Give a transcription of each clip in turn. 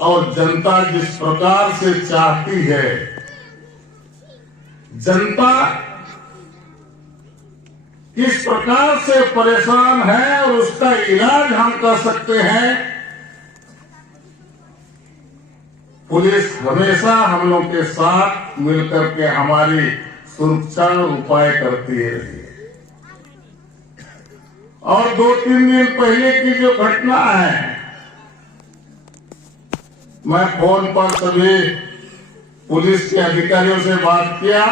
और जनता जिस प्रकार से चाहती है, जनता किस प्रकार से परेशान है और उसका इलाज हम कर सकते हैं, पुलिस हमेशा हम लोग के साथ मिलकर के हमारी सुरक्षा उपाय करती है। और 2-3 दिन पहले की जो घटना है, मैं फोन पर सभी पुलिस के अधिकारियों से बात किया,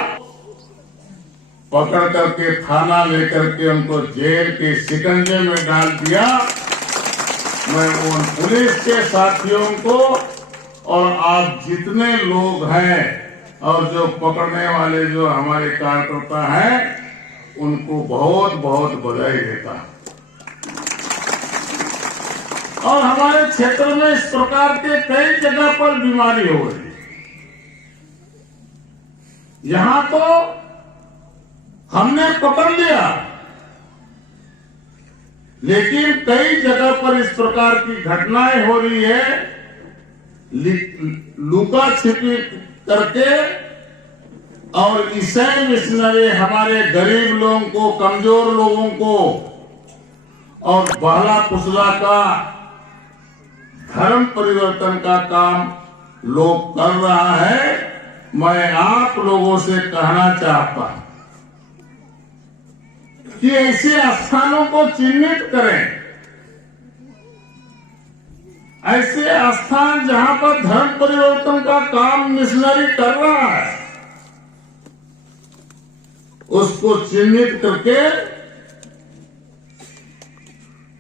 पकड़ करके थाना लेकर के उनको जेल के शिकंजे में डाल दिया। मैं उन पुलिस के साथियों को और आप जितने लोग हैं और जो पकड़ने वाले जो हमारे कार्यकर्ता हैं, उनको बहुत बहुत बधाई देता हूं। और हमारे क्षेत्र में इस प्रकार के कई जगह पर बीमारी हो रही है। यहां तो हमने पकड़ लिया, लेकिन कई जगह पर इस प्रकार की घटनाएं हो रही है। लुका छिपी करके और ईसाई मिशनरी हमारे गरीब लोगों को, कमजोर लोगों को और बहला फुसला का धर्म परिवर्तन का काम लोग कर रहा है। मैं आप लोगों से कहना चाहता हूं कि ऐसे स्थानों को चिन्हित करें। ऐसे स्थान जहां पर धर्म परिवर्तन का काम मिशनरी कर रहा है, उसको चिन्हित करके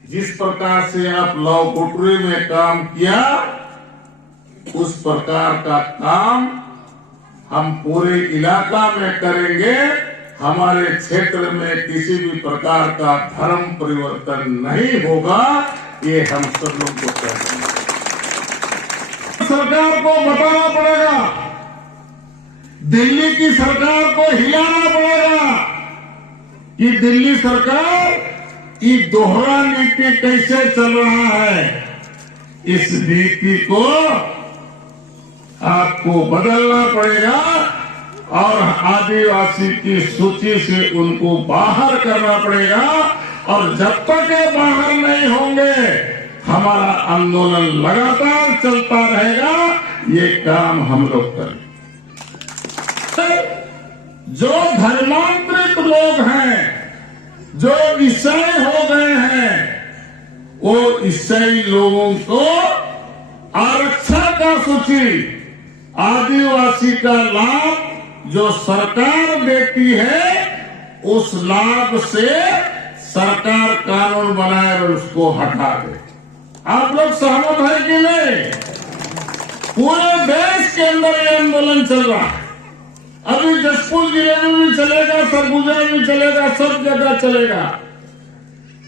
जिस प्रकार से आप लौकुटरी में काम किया, उस प्रकार का काम हम पूरे इलाका में करेंगे। हमारे क्षेत्र में किसी भी प्रकार का धर्म परिवर्तन नहीं होगा, ये हम सब लोग को कहते हैं। सरकार को बताना पड़ेगा, दिल्ली की सरकार को हिलाना पड़ेगा कि दिल्ली सरकार की दोहरा नीति कैसे चल रहा है। इस नीति को आपको बदलना पड़ेगा और आदिवासी की सूची से उनको बाहर करना पड़ेगा। और जब तक ये बाहर नहीं होंगे, हमारा आंदोलन लगातार चलता रहेगा। ये काम हम लोग करें। जो धर्मांतरित लोग हैं, जो ईसाई हो गए हैं, वो ईसाई लोगों को आरक्षण का सूची, आदिवासी का लाभ जो सरकार देती है, उस लाभ से सरकार कानून बनाए और उसको हटा दे। आप लोग सहमत है कि नहीं? पूरे देश के अंदर ये आंदोलन चल रहा है। अभी जसपुर जिले में भी चलेगा, सरगुजा में भी चलेगा, सब जगह चलेगा।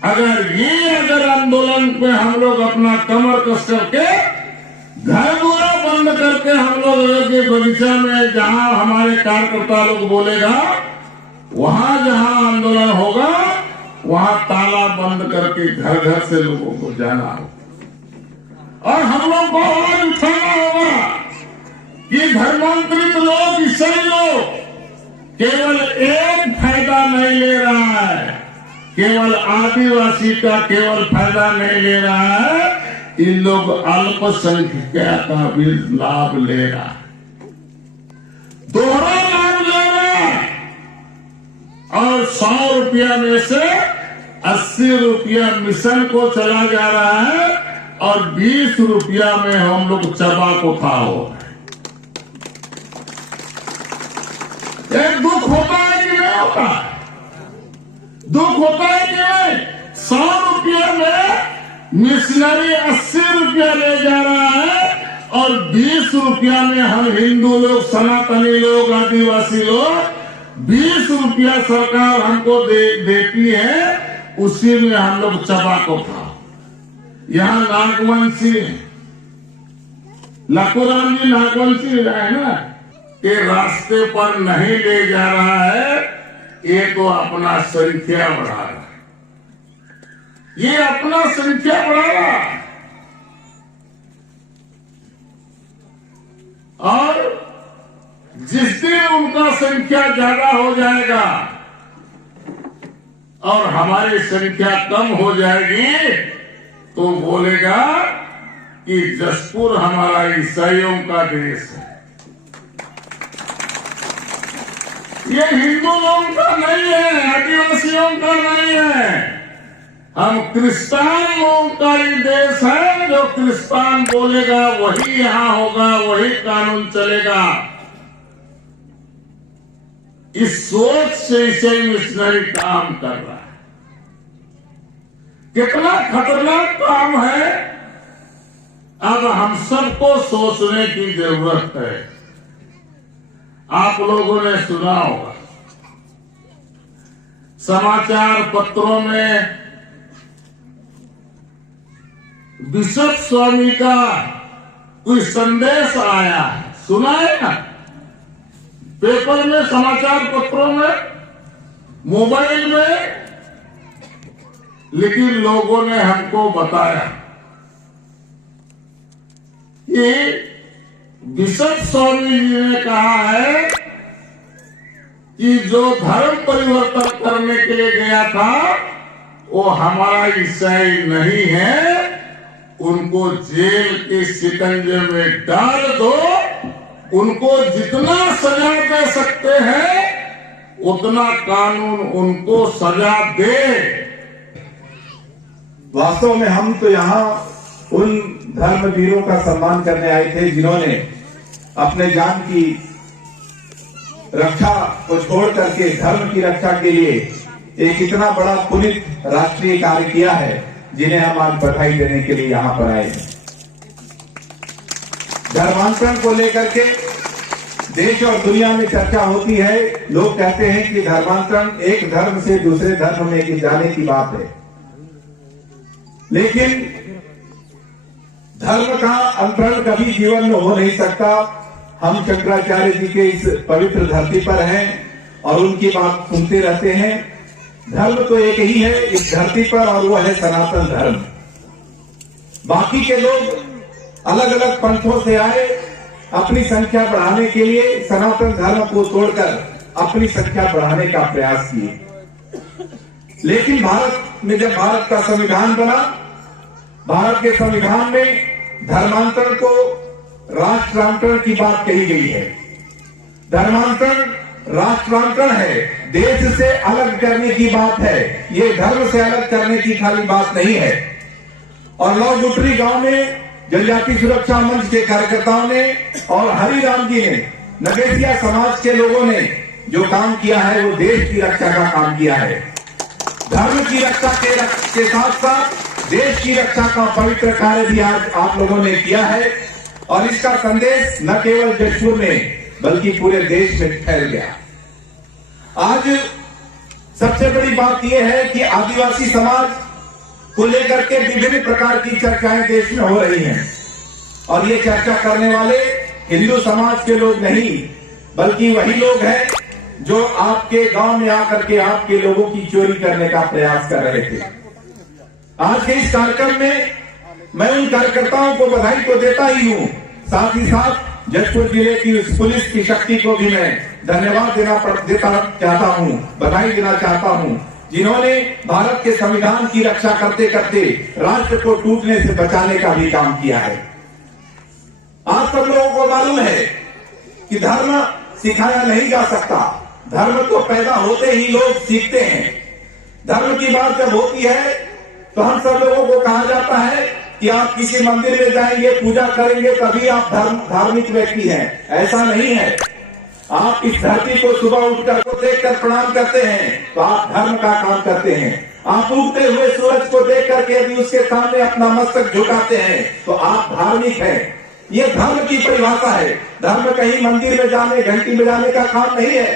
अगर आंदोलन पे हम लोग अपना कमर कस करके, घर द्वारा बंद करके हम लोग के बगीचा में जहां हमारे कार्यकर्ता लोग बोलेगा, वहां जहां आंदोलन होगा, वहां ताला बंद करके घर घर से लोगों को जाना होगा। और हम लोग को आवाज उठाना होगा कि धर्मांतरित लोग, ईसाई लोग केवल एक फायदा नहीं ले रहा है, केवल आदिवासी का केवल फायदा नहीं ले रहा है, इन लोग अल्पसंख्यक का भी लाभ ले रहा है, दोहरा लाभ ले रहा है। और 100 रुपया में से 80 रुपया मिशन को चला जा रहा है और 20 रुपया में हम लोग चबा को खाओ। एक दुख होता है कि नहीं होता? दुख होता है कि नहीं? 100 रुपया में मिशनरी 80 रुपया ले जा रहा है और 20 रुपया में हम हिंदू लोग, सनातनी लोग, आदिवासी लोग 20 रुपया सरकार हमको देती है, उसी में हम लोग चबा को खाओ। यहाँ नागवंशी लखुराम जी नागवंशी है ना, के रास्ते पर नहीं ले जा रहा है, ये तो अपना संख्या बढ़ा रहा है, ये अपना संख्या बढ़ा रहा है। जिस दिन उनका संख्या ज्यादा हो जाएगा और हमारी संख्या कम हो जाएगी तो बोलेगा कि जसपुर हमारा ईसाइयों का देश है। ये हिंदू लोगों का नहीं है, आदिवासियों का नहीं है, हम क्रिस्तान लोगों का ही देश है। जो क्रिस्तान बोलेगा वही यहां होगा, वही कानून चलेगा। इस सोच से इसे मिशनरी काम कर रहा है। कितना खतरनाक काम है, अब हम सबको सोचने की जरूरत है। आप लोगों ने सुना होगा समाचार पत्रों में बिशप स्वामी का कोई संदेश आया है, सुना है ना? पेपर में, समाचार पत्रों में, मोबाइल में, लेकिन लोगों ने हमको बताया कि बिशप स्वामी जी ने कहा है कि जो धर्म परिवर्तन करने के लिए गया था वो हमारा ईसाई नहीं है, उनको जेल के शिकंजे में डाल दो, उनको जितना सजा दे सकते हैं उतना कानून उनको सजा दे। वास्तव में हम तो यहाँ उन धर्मवीरों का सम्मान करने आए थे जिन्होंने अपने जान की रक्षा को छोड़ करके धर्म की रक्षा के लिए एक इतना बड़ा पुनीत राष्ट्रीय कार्य किया है, जिन्हें हम आज बधाई देने के लिए यहाँ पर आए हैं। धर्मांतरण को लेकर के देश और दुनिया में चर्चा होती है। लोग कहते हैं कि धर्मांतरण एक धर्म से दूसरे धर्म में जाने की बात है, लेकिन धर्म का अंतरण कभी जीवन में हो नहीं सकता। हम शंकराचार्य जी के इस पवित्र धरती पर हैं और उनकी बात सुनते रहते हैं। धर्म तो एक ही है इस धरती पर और वो है सनातन धर्म। बाकी के लोग अलग अलग पंथों से आए, अपनी संख्या बढ़ाने के लिए सनातन धर्म को तोड़कर अपनी संख्या बढ़ाने का प्रयास किए। लेकिन भारत में जब भारत का संविधान बना, भारत के संविधान में धर्मांतरण को राष्ट्रांतरण की बात कही गई है। धर्मांतरण राष्ट्रांतरण है, देश से अलग करने की बात है, ये धर्म से अलग करने की खाली बात नहीं है। और लौगुटरी गांव में जनजाति सुरक्षा मंच के कार्यकर्ताओं ने और हरिराम जी ने, नगेसिया समाज के लोगों ने जो काम किया है वो देश की रक्षा का काम किया है। धर्म की रक्षा के साथ साथ देश की रक्षा का पवित्र कार्य भी आज आप लोगों ने किया है और इसका संदेश न केवल जशपुर में बल्कि पूरे देश में फैल गया। आज सबसे बड़ी बात यह है कि आदिवासी समाज को लेकर के विभिन्न प्रकार की चर्चाएं देश में हो रही हैं और ये चर्चा करने वाले हिंदू समाज के लोग नहीं बल्कि वही लोग हैं जो आपके गांव में आकर के आपके लोगों की चोरी करने का प्रयास कर रहे थे। आज के इस कार्यक्रम में मैं उन कार्यकर्ताओं को बधाई तो देता ही हूं, साथ ही साथ जशपुर जिले की उस पुलिस की शक्ति को भी मैं धन्यवाद देता चाहता हूं, बधाई देना चाहता हूं, जिन्होंने भारत के संविधान की रक्षा करते करते राष्ट्र को टूटने से बचाने का भी काम किया है। आप सब लोगों को मालूम है कि धर्म सिखाया नहीं जा सकता, धर्म तो पैदा होते ही लोग सीखते हैं। धर्म की बात जब होती है तो हम सब लोगों को कहा जाता है कि आप किसी मंदिर में जाएंगे, पूजा करेंगे तभी आप धार्मिक व्यक्ति हैं। ऐसा नहीं है। आप इस धरती को सुबह उठकर को देखकर प्रणाम करते हैं तो आप धर्म का काम करते हैं। आप उगते हुए सूरज को देख करके यदि उसके सामने अपना मस्तक झुकाते हैं तो आप धार्मिक हैं। ये धर्म की परिभाषा है। धर्म कहीं मंदिर में जाने, घंटी बजाने का काम नहीं है,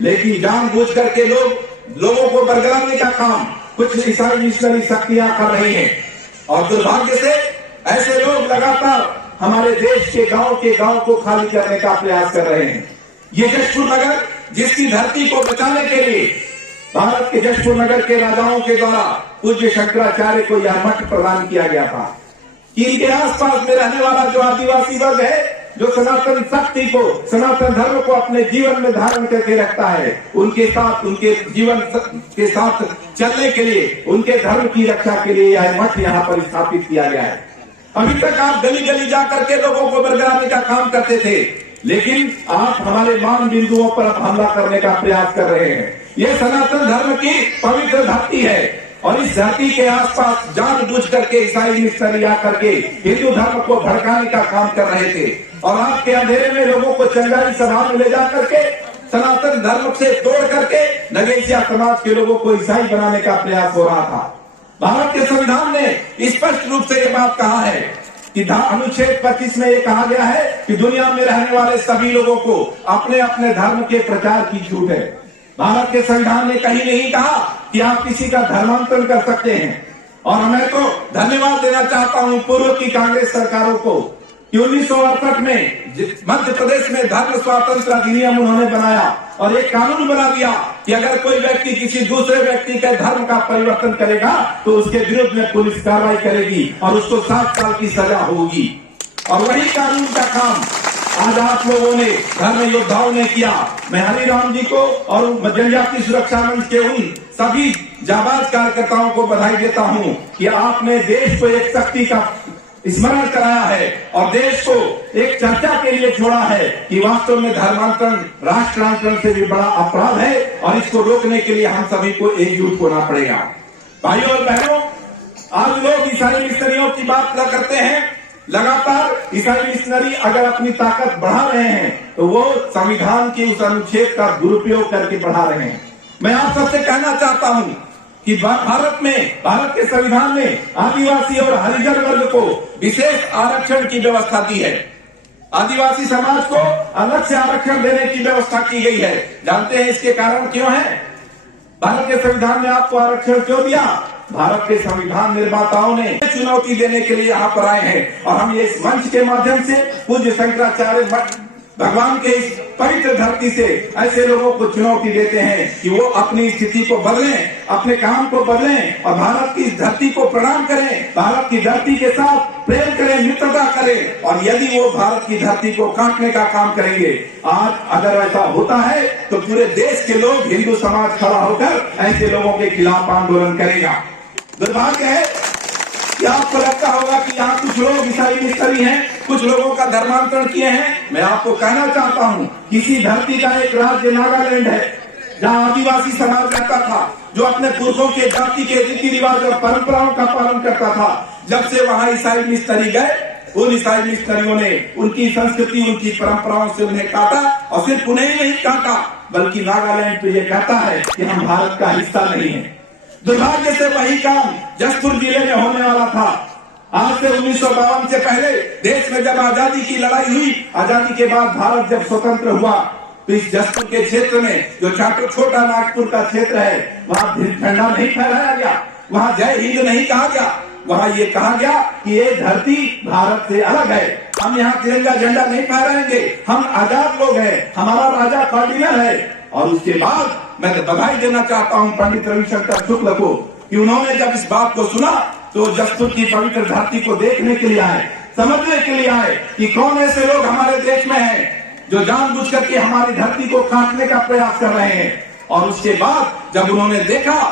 लेकिन जानबूझ करके लोगों को बरगलाने का काम कुछ ईसाई मिशनरी शक्तियां कर रही हैं और दुर्भाग्य से ऐसे लोग लगातार हमारे देश के गांव को खाली करने का प्रयास कर रहे हैं। ये जशपुर नगर जिसकी धरती को बचाने के लिए भारत के जशपुर नगर के राजाओं के द्वारा पूज्य शंकराचार्य को यह मठ प्रदान किया गया था कि इनके आसपास में रहने वाला जो आदिवासी वर्ग है जो सनातन शक्ति को, सनातन धर्म को अपने जीवन में धारण करके रखता है, उनके साथ, उनके जीवन के साथ चलने के लिए, उनके धर्म की रक्षा के लिए यह मठ यहाँ पर स्थापित किया गया है। अभी तक आप गली गली जाकर के लोगों को बरगलाने का काम करते थे, लेकिन आप हमारे मान बिंदुओं पर हमला करने का प्रयास कर रहे हैं। ये सनातन धर्म की पवित्र धरती है और इस धरती के आसपास जानबूझ करके ईसाई मिशनरी आकर के हिंदू धर्म को भड़काने का काम कर रहे थे और आपके अंधेरे में लोगों को चंगाई सभा में ले जा करके सनातन धर्म से तोड़ करके नगेशिया समाज के लोगों को ईसाई बनाने का प्रयास हो रहा था। भारत के संविधान ने स्पष्ट रूप से ये बात कहा है कि अनुच्छेद 25 में ये कहा गया है कि दुनिया में रहने वाले सभी लोगों को अपने अपने धर्म के प्रचार की छूट है। भारत के संविधान ने कहीं नहीं कहा कि आप किसी का धर्मांतरण कर सकते हैं। और मैं तो धन्यवाद देना चाहता हूं पूर्व की कांग्रेस सरकारों को कि 1968 में मध्य प्रदेश में धर्म स्वातंत्र अधिनियम उन्होंने बनाया और एक कानून बना दिया कि अगर कोई व्यक्ति किसी दूसरे व्यक्ति के धर्म का परिवर्तन करेगा तो उसके विरुद्ध में पुलिस कार्रवाई करेगी और उसको 7 साल की सजा होगी। और वही कानून का काम आज आप लोगों ने, धर्म योद्धाओं ने किया। मैं हरिराम जी को और जनजाति सुरक्षा मंच के उन सभी जाबाज कार्यकर्ताओं को बधाई देता हूं कि आपने देश को एक शक्ति का स्मरण कराया है और देश को एक चर्चा के लिए छोड़ा है कि वास्तव में धर्मांतरण राष्ट्रांतरण से भी बड़ा अपराध है और इसको रोकने के लिए हम सभी को एकजुट होना पड़ेगा। भाइयों और बहनों, आज लोग ईसाई मिशनरियों की बात न करते हैं। लगातार ईसाई मिशनरी अगर अपनी ताकत बढ़ा रहे हैं तो वो संविधान के उस अनुच्छेद का दुरुपयोग करके बढ़ा रहे हैं। मैं आप सबसे कहना चाहता हूं कि भारत के संविधान में आदिवासी और हरिजन वर्ग को विशेष आरक्षण की व्यवस्था दी है। आदिवासी समाज को अलग से आरक्षण देने की व्यवस्था की गई है। जानते हैं इसके कारण क्यों है? भारत के संविधान ने आपको आरक्षण क्यों दिया? भारत के संविधान निर्माताओं ने चुनौती देने के लिए यहाँ पर आए हैं और हम ये इस मंच के माध्यम से पूज्य शंकराचार्य मठ भगवान के इस पवित्र धरती से ऐसे लोगों को चुनौती देते हैं कि वो अपनी स्थिति को बदलें, अपने काम को बदलें और भारत की इस धरती को प्रणाम करें, भारत की धरती के साथ प्रेम करें, मित्रता करें। और यदि वो भारत की धरती को काटने का काम करेंगे, आज अगर ऐसा होता है तो पूरे देश के लोग, हिंदू समाज खड़ा होकर ऐसे लोगों के खिलाफ आंदोलन करेगा। दुर्भाग्य है कि आपको लगता होगा कि यहाँ कुछ लोग ईसाई मिशनरी हैं, कुछ लोगों का धर्मांतरण किए हैं। मैं आपको कहना चाहता हूँ, किसी धरती का एक राज्य नागालैंड है जहाँ आदिवासी समाज रहता था, जो अपने पुरखों के जाति के रीति रिवाज और परंपराओं का पालन करता था। जब से वहाँ ईसाई मिशनरी गए, उन ईसाई मिशनरियों ने उनकी संस्कृति, उनकी परंपराओं से उन्हें काटा और सिर्फ उन्हें ही नहीं काटा बल्कि नागालैंड तो ये कहता है कि हम भारत का हिस्सा नहीं है। दुर्भाग्य से वही काम जसपुर जिले में होने वाला था। आज से 1952 से पहले देश में जब आजादी की लड़ाई हुई, आजादी के बाद भारत जब स्वतंत्र हुआ तो इस जसपुर के क्षेत्र में, जो छोटा नागपुर का क्षेत्र है, वहाँ झंडा नहीं फहराया गया, वहाँ जय हिंद नहीं कहा गया। वहाँ ये कहा गया कि ये धरती भारत से अलग है, हम यहाँ तिरंगा झंडा नहीं फहराएंगे, हम आजाद लोग हैं, हमारा राजा कार्डिनल है। और उसके बाद मैं तो बधाई देना चाहता हूँ पंडित रविशंकर शुक्ल को कि उन्होंने जब इस बात को सुना तो जसपुर की पवित्र धरती को देखने के लिए आए, समझने के लिए आए कि कौन ऐसे लोग हमारे देश में हैं जो जानबूझ करके हमारी धरती को काटने का प्रयास कर रहे हैं। और उसके बाद जब उन्होंने देखा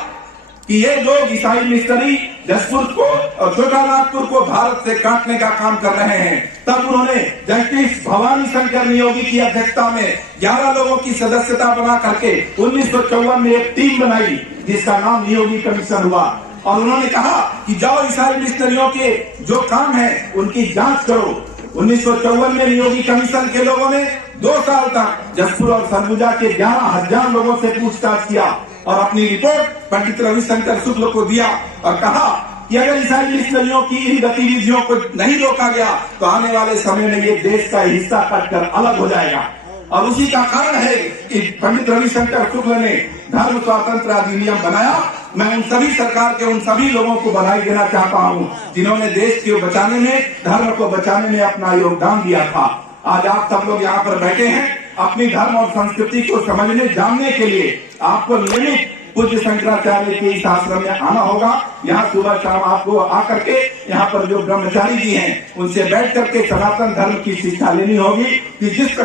कि ये लोग ईसाई मिशनरी जसपुर को और छोटा नागपुर को भारत से काटने का काम कर रहे हैं, तब उन्होंने जस्टिस भवानी शंकर नियोगी की अध्यक्षता में 11 लोगों की सदस्यता बना करके 1954 में एक टीम बनाई जिसका नाम नियोगी कमीशन हुआ। और उन्होंने कहा कि जाओ ईसाई मिशनरियों के जो काम है उनकी जांच करो। 1954 में नियोगी कमीशन के लोगों ने 2 साल तक जसपुर और सरगुजा के 11,000 लोगों से पूछताछ किया और अपनी रिपोर्ट पंडित रविशंकर शुक्ल को दिया और कहा कि अगर ईसाई मिशनरियों की इन गतिविधियों को नहीं रोका गया तो आने वाले समय में ये देश का हिस्सा कटकर अलग हो जाएगा। और उसी का कारण है कि पंडित रविशंकर शुक्ल ने धर्म स्वातंत्र अधिनियम बनाया। मैं उन सभी सरकार के उन सभी लोगों को बधाई देना चाहता हूँ जिन्होंने देश को बचाने में, धर्म को बचाने में अपना योगदान दिया था। आज आप सब लोग यहाँ पर बैठे हैं अपनी धर्म और संस्कृति को समझने, जानने के लिए। आपको नियमित पूज्य शंकराचार्य के इस आश्रम में आना होगा। यहाँ सुबह शाम आपको आकर के यहाँ पर जो ब्रह्मचारी जी हैं उनसे बैठ करके सनातन धर्म की शिक्षा लेनी होगी कि जिस